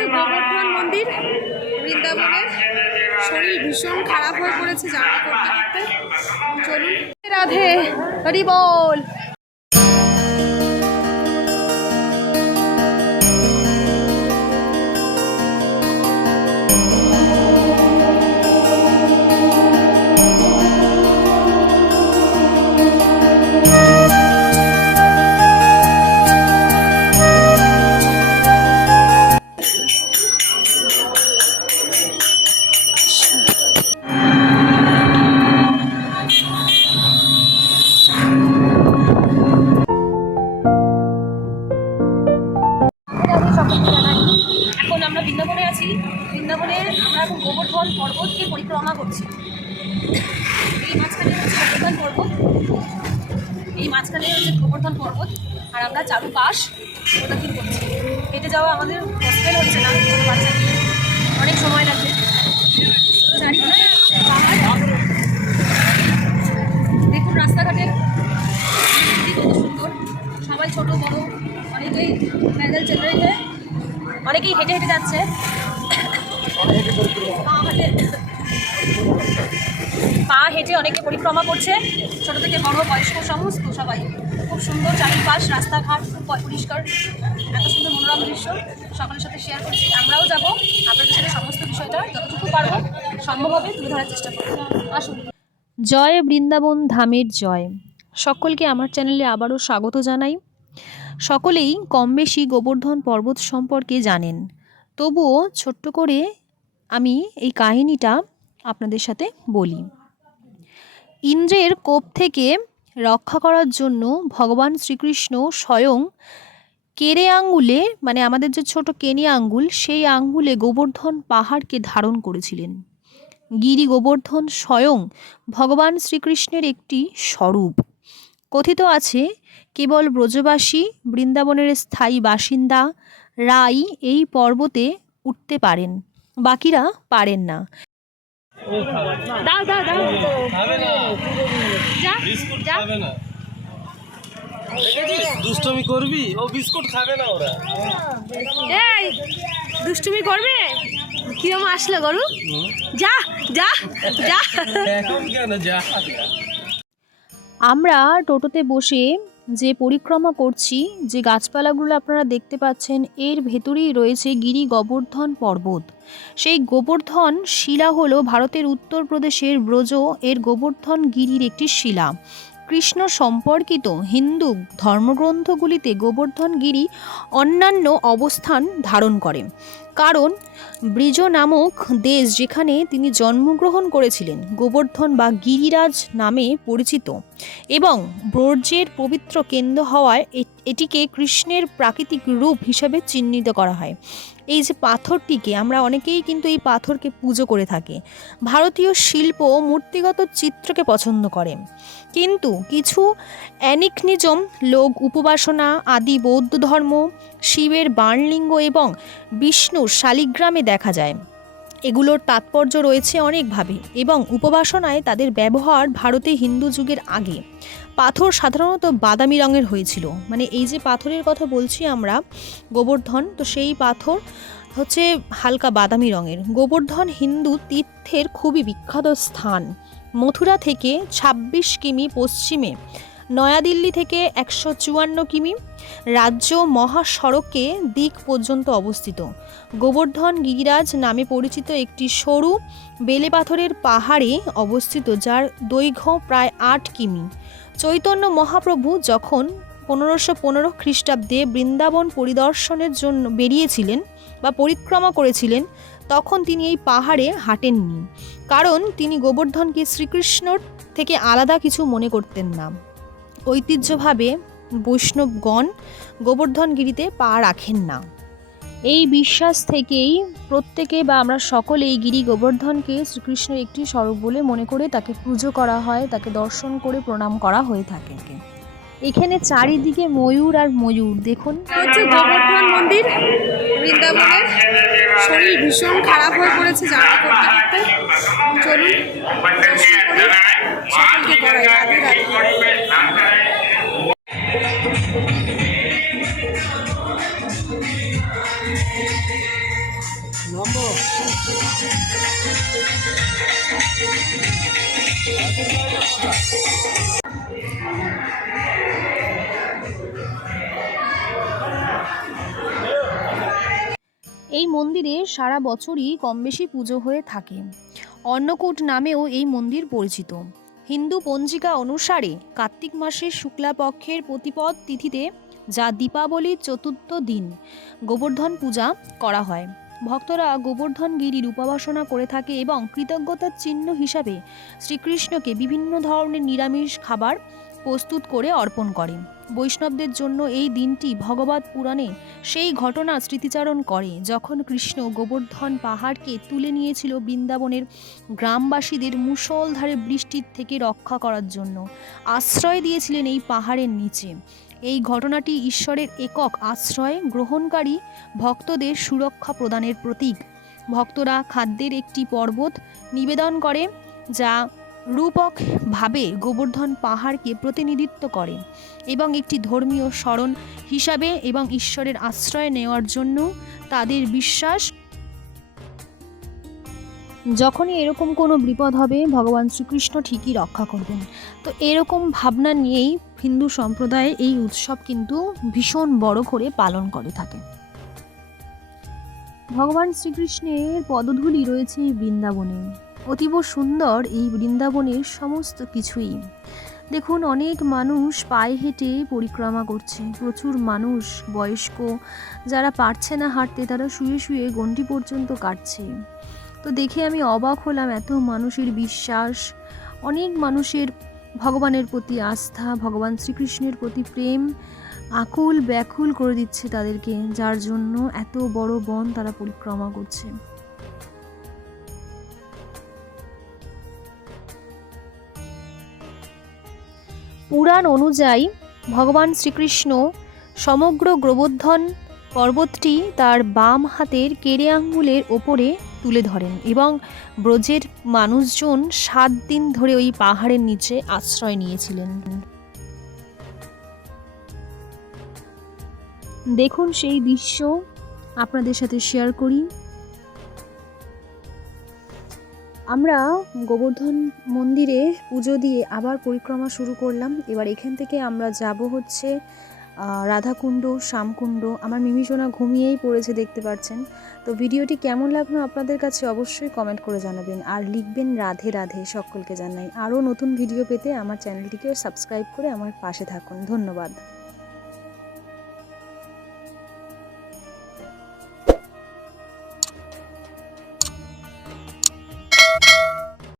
হচ্ছে গোবর্ধন মন্দির। বৃন্দাবনের শরীর ভীষণ খারাপ হয়ে পড়েছে জার্নি করতে করতে চলুন। রাধে, হরি বল। বৃন্দাবনে আছি। বৃন্দাবনে আমরা এখন গোবর্ধন পর্বতকে পরিক্রমা করছি। এই মাঝখানে হচ্ছে গোবর্ধন পর্বত। এই মাঝখানে হচ্ছে গোবর্ধন পর্বত। আর আমরা চারু পাশ প্রদক্ষিণ করছি। হেঁটে যাওয়া আমাদের হচ্ছে না। অনেকেই হেঁটে হেঁটে যাচ্ছে। পা হেঁটে অনেকে পরিক্রমা করছে। ছোট থেকে বড়, বয়স্ক সমস্ত সবাই। খুব সুন্দর চারিপাশ, রাস্তাঘাট, খুব পরিষ্কার। এত সুন্দর মনোরম দৃশ্য। সকলের সাথে শেয়ার করছি। আমরাও যাব। আপনাদের সাথে সমস্ত বিষয়টা যতটুকু পারব সম্ভব হবে তুলে ধরার চেষ্টা করব। আসুন। জয় বৃন্দাবন ধামের জয়। সকলকে আমার চ্যানেলে আবারও স্বাগত জানাই। সকলেই কম বেশি গোবর্ধন পর্বত সম্পর্কে জানেন। তবুও ছোট্ট করে আমি এই কাহিনীটা আপনাদের সাথে বলি। ইন্দ্রের কোপ থেকে রক্ষা করার জন্য ভগবান শ্রীকৃষ্ণ স্বয়ং কেরে আঙ্গুলে মানে আমাদের যে ছোট কেনি আঙ্গুল, সেই আঙ্গুলে গোবর্ধন পাহাড়কে ধারণ করেছিলেন। গিরি গোবর্ধন স্বয়ং ভগবান শ্রীকৃষ্ণের একটি স্বরূপ। কথিত আছে কেবল ব্রজবাসী বৃন্দাবনের স্থায়ী বাসিন্দা রাই এই পর্বতে উঠতে পারেন। বাকিরা পারেন না। দাও দাও দাও। যা যা। খাবে না। দেখেছিস? দুষ্টমি করবি? ও বিস্কুট খাবে না ওরা। এই দুষ্টুমি করবে? কিরম আসলো গরু? যা যা যা। এখন কেন যা? আমরা টোটোতে বসে যে পরিক্রমা করছি, যে গাছপালাগুলো আপনারা দেখতে পাচ্ছেন, এর ভেতরেই রয়েছে গিরি গোবর্ধন পর্বত। সেই গোবর্ধন শিলা হলো ভারতের উত্তরপ্রদেশের ব্রজ, এর গোবর্ধন গিরির একটি শিলা। কৃষ্ণ সম্পর্কিত হিন্দু ধর্মগ্রন্থগুলিতে গোবর্ধন গিরি অন্যান্য অবস্থান ধারণ করে। কারণ ব্রিজ নামক দেশ যেখানে তিনি জন্মগ্রহণ করেছিলেন, গোবর্ধন বা গিরিরাজ নামে পরিচিত এবং ব্রজের পবিত্র কেন্দ্র হওয়ায় এটিকে কৃষ্ণের প্রাকৃতিক রূপ হিসেবে চিহ্নিত করা হয়। এই যে পাথরটিকে, আমরা অনেকেই কিন্তু এই পাথরকে পুজো করে থাকি। ভারতীয় শিল্প মূর্তিগত চিত্রকে পছন্দ করে। কিন্তু কিছু অ্যানিকনিজম, লোক উপাসনা আদি বৌদ্ধ ধর্ম, শিবের বাণলিঙ্গ এবং বিষ্ণুর শালিগ্রামে দেখা যায়। এগুলোর তাৎপর্য রয়েছে অনেকভাবে এবং উপবাসনায় তাদের ব্যবহার ভারতে হিন্দু যুগের আগে। পাথর সাধারণত বাদামি রঙের হয়েছিল। মানে এই যে পাথরের কথা বলছি আমরা, গোবর্ধন, তো সেই পাথর হচ্ছে হালকা বাদামি রঙের। গোবর্ধন হিন্দু তীর্থের খুবই বিখ্যাত স্থান। মথুরা থেকে ২৬ কিমি পশ্চিমে নয়াদিল্লি থেকে একশো চুয়ান্ন কিমি রাজ্য মহাসড়কে দিক পর্যন্ত অবস্থিত। গোবর্ধন গিরিরাজ নামে পরিচিত একটি সরু বেলে পাথরের পাহাড়ে অবস্থিত, যার দৈর্ঘ্য প্রায় আট কিমি। চৈতন্য মহাপ্রভু যখন পনেরোশো পনেরো খ্রিস্টাব্দে বৃন্দাবন পরিদর্শনের জন্য বেরিয়েছিলেন বা পরিক্রমা করেছিলেন, তখন তিনি এই পাহাড়ে হাঁটেননি। কারণ তিনি গোবর্ধনকে শ্রীকৃষ্ণর থেকে আলাদা কিছু মনে করতেন না। ঐতিহ্যভাবে বৈষ্ণবগণ গোবর্ধনগিরিতে পা রাখেন না। এই বিশ্বাস থেকেই প্রত্যেকে বা আমরা সকলেই গিরি গোবর্ধনকে শ্রীকৃষ্ণের একটি স্বরূপ বলে মনে করে তাকে পুজো করা হয়, তাকে দর্শন করে প্রণাম করা হয়ে থাকে। এখানে চারিদিকে ময়ূর আর ময়ূর, দেখুন। হচ্ছে গোবর্ধন মন্দির, বৃন্দাবনের শরীর ভীষণ খারাপ হয়ে পড়েছে করতে করতে। চলুন সকলকে করাই। রাধে রাধে। এই মন্দিরে সারা বছরই কম বেশি পুজো হয়ে থাকে। অন্নকূট নামেও এই মন্দির পরিচিত। হিন্দু পঞ্জিকা অনুসারে কার্তিক মাসের শুক্লাপক্ষের প্রতিপদ তিথিতে যা দীপাবলির চতুর্থ দিন, গোবর্ধন পূজা করা হয়। ভক্তরা গোবর্ধন গিরির উপাসনা করে থাকে এবং কৃতজ্ঞতার চিহ্ন হিসাবে শ্রীকৃষ্ণকে বিভিন্ন ধরনের নিরামিষ খাবার প্রস্তুত করে অর্পণ করেন। বৈষ্ণবদের জন্য এই দিনটি ভগবত পুরাণে সেই ঘটনা স্মৃতিচারণ করে, যখন কৃষ্ণ গোবর্ধন পাহাড়কে তুলে নিয়েছিল বৃন্দাবনের গ্রামবাসীদের মুষলধারে বৃষ্টির থেকে রক্ষা করার জন্য। আশ্রয় দিয়েছিলেন এই পাহাড়ের নিচে। এই ঘটনাটি ঈশ্বরের একক আশ্রয় গ্রহণকারী ভক্তদের সুরক্ষা প্রদানের প্রতীক। ভক্তরা খাদ্যের একটি পর্বত নিবেদন করে, যা রূপকভাবে গোবর্ধন পাহাড়কে প্রতিনিধিত্ব করে এবং একটি ধর্মীয় স্মরণ হিসাবে এবং ঈশ্বরের আশ্রয় নেওয়ার জন্য তাদের বিশ্বাস। যখনই এরকম কোনো বিপদ হবে, ভগবান শ্রীকৃষ্ণ ঠিকই রক্ষা করবেন। তো এরকম ভাবনা নিয়েই হিন্দু সম্প্রদায়ে এই উৎসব কিন্তু ভীষণ বড় করে পালন করে থাকে। ভগবান শ্রীকৃষ্ণের পদধূলি রয়েছে বৃন্দাবনে। অতীব সুন্দর এই বৃন্দাবনের সমস্ত কিছুই। দেখুন, অনেক মানুষ পায়ে হেঁটে পরিক্রমা করছে। প্রচুর মানুষ, বয়স্ক, যারা পারছে না হাঁটতে, তারা শুয়ে শুয়ে গন্ডি পর্যন্ত কাটছে। তো দেখে আমি অবাক হলাম এত মানুষের বিশ্বাস। অনেক মানুষের ভগবানের প্রতি আস্থা, ভগবান শ্রীকৃষ্ণের প্রতি প্রেম আকুল ব্যাকুল করে দিচ্ছে তাদেরকে, যার জন্য এত বড় বন তারা পরিক্রমা করছে। পুরাণ অনুযায়ী ভগবান শ্রীকৃষ্ণ সমগ্র গোবর্ধন পর্বতটি তার বাম হাতের কেড়ে আঙ্গুলের ওপরে তুলে ধরেন এবং ব্রজের মানুষজন সাত দিন ধরে ওই পাহাড়ের নিচে আশ্রয় নিয়েছিলেন। দেখুন সেই দৃশ্য। আপনাদের সাথে শেয়ার করি। আমরা গোবর্ধন মন্দিরে পুজো দিয়ে আবার পরিক্রমা শুরু করলাম। এবার এখান থেকে আমরা যাব হচ্ছে রাধাকুণ্ড, শ্যামকুণ্ড। আমার মিমিসোনা ঘুমিয়েই পড়েছে দেখতে পাচ্ছেন। তো ভিডিওটি কেমন লাগল আপনাদের কাছে অবশ্যই কমেন্ট করে জানাবেন। আর লিখবেন রাধে রাধে সকলকে জানাই। আরও নতুন ভিডিও পেতে আমার চ্যানেলটিকে সাবস্ক্রাইব করে আমার পাশে থাকুন। ধন্যবাদ।